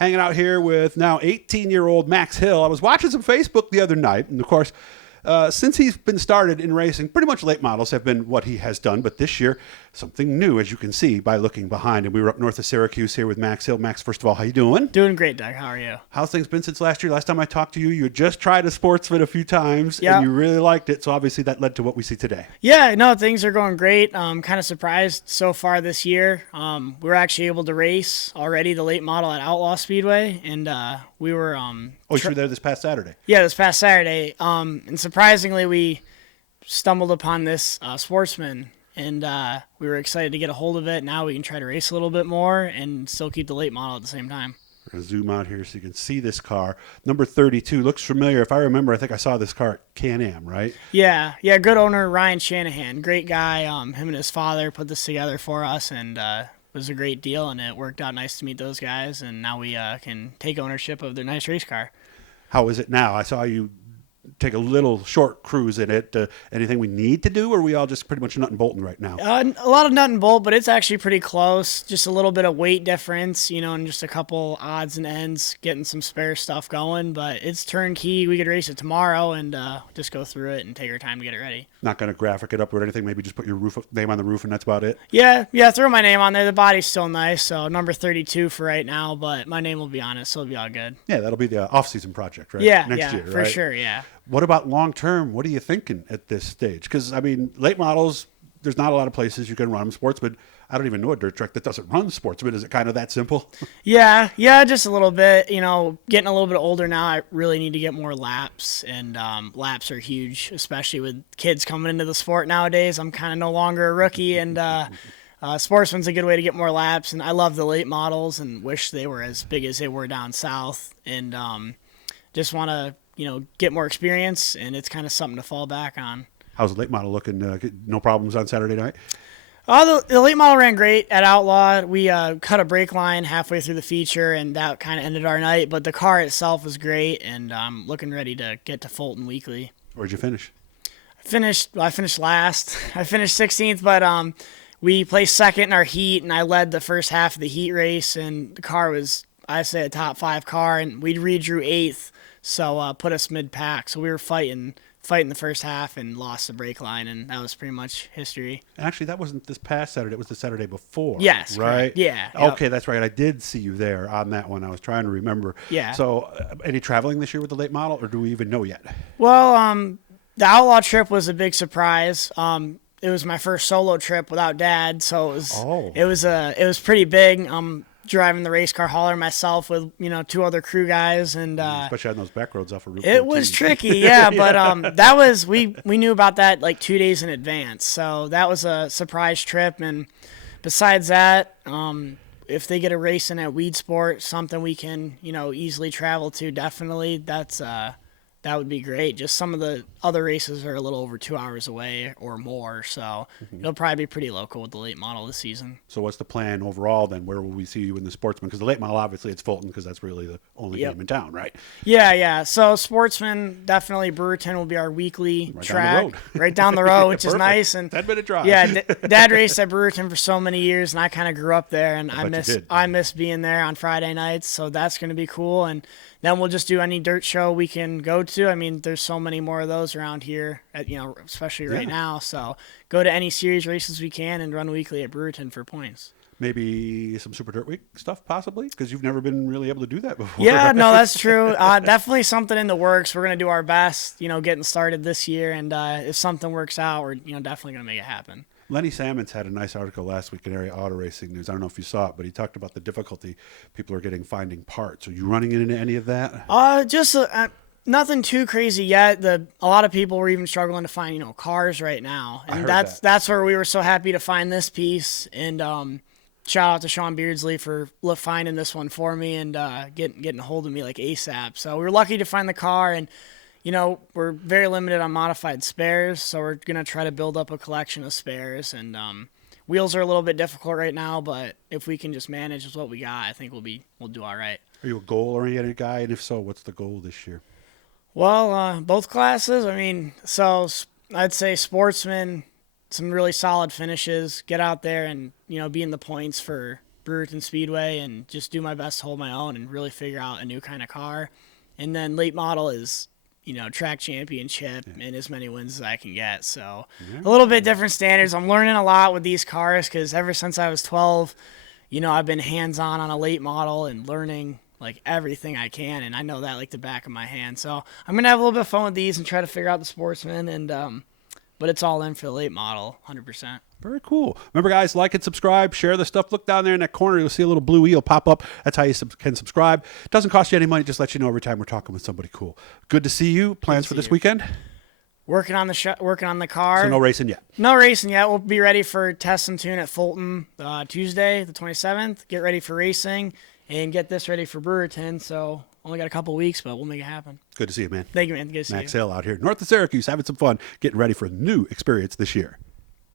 hanging out here with now 18-year-old Max Hill. I was watching some Facebook the other night, and of course, since he's been started in racing, pretty much late models have been what he has done. But this year, something new, as you can see by looking behind. And we were up north of Syracuse here with Max Hill. Max, first of all, how you doing? Doing great, Doug. How are you? How's things been since last year? Last time I talked to you, you had just tried a Sportsman a few times, Yep. and you really liked it. So obviously that led to what we see today. Yeah, no, things are going great. Kind of surprised so far this year. We were actually able to race already the late model at Outlaw Speedway, and we were Oh, you were there this past Saturday. Yeah, this past Saturday. And surprisingly, we stumbled upon this Sportsman, and we were excited to get a hold of it. Now we can try to race a little bit more and still keep the late model at the same time. We're going to zoom out here so you can see this car. Number 32 looks familiar. If I remember, I think I saw this car at CanAm, right? Yeah, good owner, Ryan Shanahan. Great guy. Him and his father put this together for us, and it was a great deal, and it worked out nice to meet those guys, and now we can take ownership of their nice race car. How is it now? I saw you take a little short cruise in it. Anything we need to do, or are we all just pretty much nut and bolting right now? A lot of nut and bolt, but it's actually pretty close. Just a little bit of weight difference, and just a couple odds and ends, getting some spare stuff going. But it's turnkey. We could race it tomorrow and just go through it and take our time to get it ready. Not going to graphic it up or anything? Maybe just put your name on the roof and that's about it? Yeah, throw my name on there. The body's still nice, so number 32 for right now, but my name will be on it, so it'll be all good. Yeah, that'll be the off-season project, right? Yeah, Next year, right? for sure, yeah. What about long-term? What are you thinking at this stage? Because, late models, there's not a lot of places you can run them. Sportsman, I don't even know a dirt track that doesn't run Sportsman. Is it kind of that simple? Yeah, just a little bit. Getting a little bit older now, I really need to get more laps, and laps are huge, especially with kids coming into the sport nowadays. I'm kind of no longer a rookie, and Sportsman's a good way to get more laps, and I love the late models and wish they were as big as they were down south, and just want to get more experience, and it's kind of something to fall back on. How's the late model looking? No problems on Saturday night? The late model ran great at Outlaw. We cut a brake line halfway through the feature, and that kind of ended our night. But the car itself was great, and I'm looking ready to get to Fulton weekly. Where'd you finish? I finished last. I finished 16th, but we placed second in our heat, and I led the first half of the heat race, and the car was, I'd say, a top 5 car, and we redrew 8th. So put us mid-pack. So we were fighting the first half and lost the brake line, and that was pretty much history. Actually, that wasn't this past Saturday. It was the Saturday before. Yes. Right? Correct. Yeah. Okay, that's right. I did see you there on that one. I was trying to remember. Yeah. So any traveling this year with the late model, or do we even know yet? Well, the Outlaw Trip was a big surprise. It was my first solo trip without Dad, so it was pretty big. Driving the race car hauler myself with 2 other crew guys, and especially on those back roads off of Route 14. It was tricky, yeah. But that was we knew about that like 2 days in advance, so that was a surprise trip. And besides that, if they get a race in at Weed Sport, something we can easily travel to, definitely that would be great. Just some of the other races are a little over 2 hours away or more, so it'll probably be pretty local with the late model this season. So what's the plan overall then? Where will we see you in the Sportsman? Because the late model, obviously, it's Fulton because that's really the only game in town, right? Yeah. So Sportsman, definitely Brewerton will be our weekly track. Right down the road, which is nice. And 10-minute drive. Yeah, Dad raced at Brewerton for so many years, and I kind of grew up there, and I miss being there on Friday nights, so that's going to be cool. And then we'll just do any dirt show we can go to. There's so many more of those around here, especially right now. So go to any series races we can and run weekly at Brewerton for points. Maybe some Super Dirt Week stuff, possibly, because you've never been really able to do that before. Yeah, no, that's true. Definitely something in the works. We're going to do our best, getting started this year. And if something works out, we're definitely going to make it happen. Lenny Salmons had a nice article last week in Area Auto Racing News. I don't know if you saw it, but he talked about the difficulty people are getting finding parts. Are you running into any of that? Just nothing too crazy yet. A lot of people were even struggling to find, cars right now, and that's where we were so happy to find this piece. And shout out to Sean Beardsley for finding this one for me and getting a hold of me like ASAP. So we were lucky to find the car, and we're very limited on modified spares, so we're going to try to build up a collection of spares. And wheels are a little bit difficult right now, but if we can just manage with what we got, I think we'll do all right. Are you a goal-oriented guy? And if so, what's the goal this year? Well, both classes. So I'd say Sportsman, some really solid finishes, get out there and, be in the points for Brewerton Speedway and just do my best to hold my own and really figure out a new kind of car. And then late model is, track championship and as many wins as I can get. So a little bit different standards. I'm learning a lot with these cars because ever since I was 12, I've been hands-on on a late model and learning like everything I can, and I know that like the back of my hand. So I'm gonna have a little bit of fun with these and try to figure out the Sportsman, and but it's all in for the late model, 100%. Very cool. Remember, guys, like and subscribe. Share the stuff. Look down there in that corner. You'll see a little blue wheel pop up. That's how you can subscribe. It doesn't cost you any money. It just lets you know every time we're talking with somebody cool. Good to see you. Plans for this weekend? Working on the car. So no racing yet? No racing yet. We'll be ready for test and tune at Fulton Tuesday, the 27th. Get ready for racing and get this ready for Brewerton. So only got a couple weeks, but we'll make it happen. Good to see you, man. Thank you, man. Good to see you. Max Hill out here north of Syracuse having some fun, getting ready for a new experience this year.